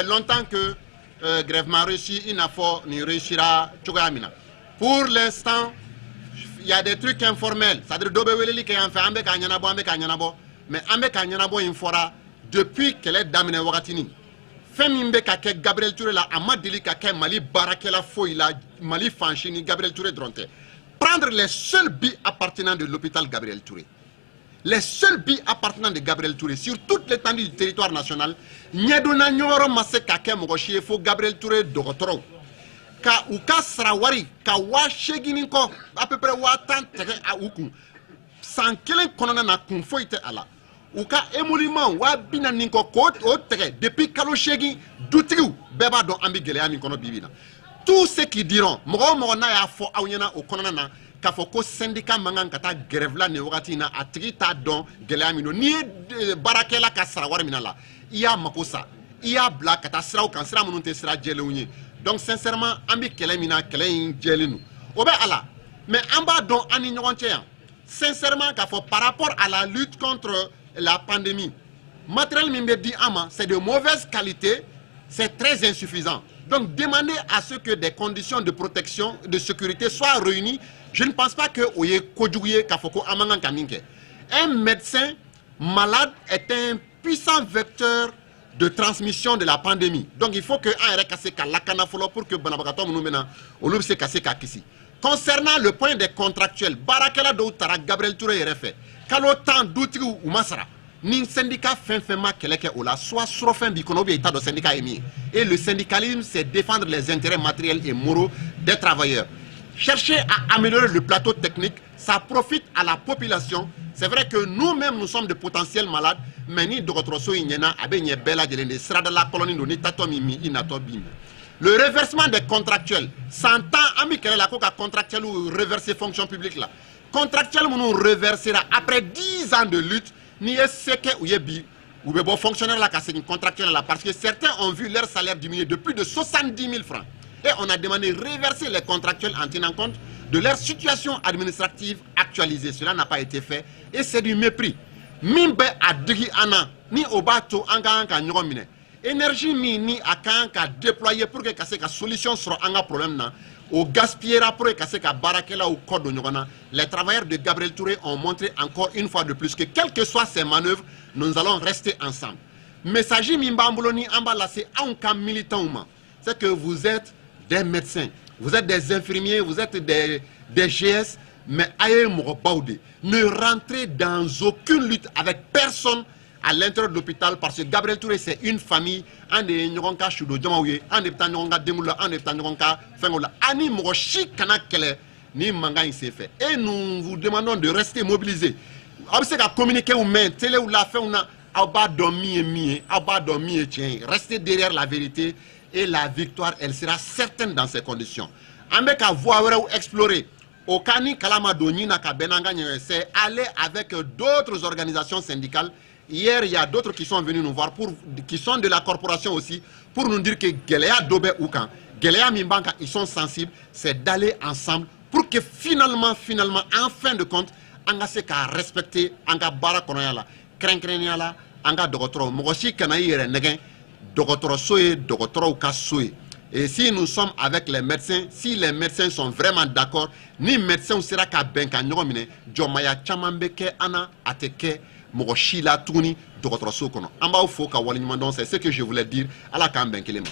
fait longtemps que grève m'a réussi, il n'a pas ni réussira. Pour l'instant, il y a des trucs informels. C'est-à-dire que mais Ambe Kanyanabo Infora, depuis qu'elle est d'Amine Wagatini, Femimbe Kake Gabriel Touré la Amadili Kake Mali Barakela Foïla, Mali Fanchini, Gabriel Touré Dronte. Prendre les seuls billes appartenant de l'hôpital Gabriel Touré. Les seuls billes appartenant de Gabriel Touré sur toute l'étendue du territoire national, Nyedona Nyoro Mase Kake Mogoshi, faut Gabriel Touré Dogotoro. Ka Uka Srawari, Ka Wa Shegininko, à peu près Watan Tere à Uku. Sans quel konona na kunfoite ala. Uka émolument wa bina ninko ko o tere depuis kalo shegi dutigu beba don ambi gelea ni kono bibina. Tous ceux qui diront mo na ya fo awnyana o konona na ka fo ko syndicat mangan kata grève la ne wakati na atigi ta don gelea mi no ni barakela ka sarawar minala. Iya makosa. Iya bla kata sraw kan sra mununte sra jelewunye. Donc sincèrement ambi kele mina kele in jelinu. Obe ala. Mais amba don ani nyogonche ya. Sincèrement, par rapport à la lutte contre la pandémie, matériel Mimbedi Ama, c'est de mauvaise qualité, c'est très insuffisant. Donc, demander à ce que des conditions de protection, de sécurité soient réunies, je ne pense pas que un médecin malade est un puissant vecteur de transmission de la pandémie. Donc, il faut que pour que concernant le point des contractuels, Barakela Doutara, Gabriel Touré RFE, Kalotan Doutigu ou Masra, ni syndicat fin keleke ola, soit surfin bikonobi état de syndicat émis. Et le syndicalisme, c'est défendre les intérêts matériels et moraux des travailleurs. Chercher à améliorer le plateau technique, ça profite à la population. C'est vrai que nous-mêmes, nous sommes de potentiels malades, mais ni Dogotroso Inyena, Abenye Bella, de Srada la colonie de Nitatomi, Inatobim. Le reversement des contractuels, 100 ans, amikele la coca contractuel ou reverser fonction publique là. Contractuel, nous reversera après 10 ans de lutte, ni est-ce que ou yebi ou bon fonctionnaire là qui est contractuel là parce que certains ont vu leur salaire diminuer de plus de 70 000 francs. Et on a demandé de reverser les contractuels en tenant compte de leur situation administrative actualisée. Cela n'a pas été fait et c'est du mépris. Mimbe a digi ana ni obato anga anga nyomine. Énergie ni à quand déployer pour que la solution soit un problème na au gaspillera pour que barakela ou code les travailleurs de Gabriel Touré ont montré encore une fois de plus que quelles que soient ces manœuvres, nous allons rester ensemble. Message Mimbamboloni Ambalase Anka militant, c'est que vous êtes des médecins, vous êtes des infirmiers, vous êtes des GS, mais aïe ne rentrez dans aucune lutte avec personne à l'intérieur de l'hôpital parce que Gabriel Touré c'est une famille un de nyoronka shudo jamaouye un de tanyoronga demula un de tanyoronga fengola ani mochi kanakele ni manga il s'est fait et nous vous demandons de rester mobilisés. Observez qu'à communiquer ou main télé ou la fait on a aba dormi et tien restez derrière la vérité et la victoire elle sera certaine dans ces conditions. Avec à voir ou explorer au Kani Kalamadoni naka benanga c'est aller avec d'autres organisations syndicales. Hier, il y a d'autres qui sont venus nous voir, qui sont de la corporation aussi, pour nous dire que Gelea Dobe Oukan, Gelea Mimbanka, ils sont sensibles, c'est d'aller ensemble pour que finalement, en fin de compte, on a respecté, on a bara konoyala, krenkrenyala, on a dogotro, mogoshi kanaïre negen, dogotro soye, dogotro ka soye. Et si nous sommes avec les médecins, si les médecins sont vraiment d'accord, ni médecins sera ka benka nyomine, jomaya chamambeke ana ateke, Mogoshila Touni, Dogotro Sokono. En bas, il faut que c'est ce que je voulais dire à la Kamben Kelema.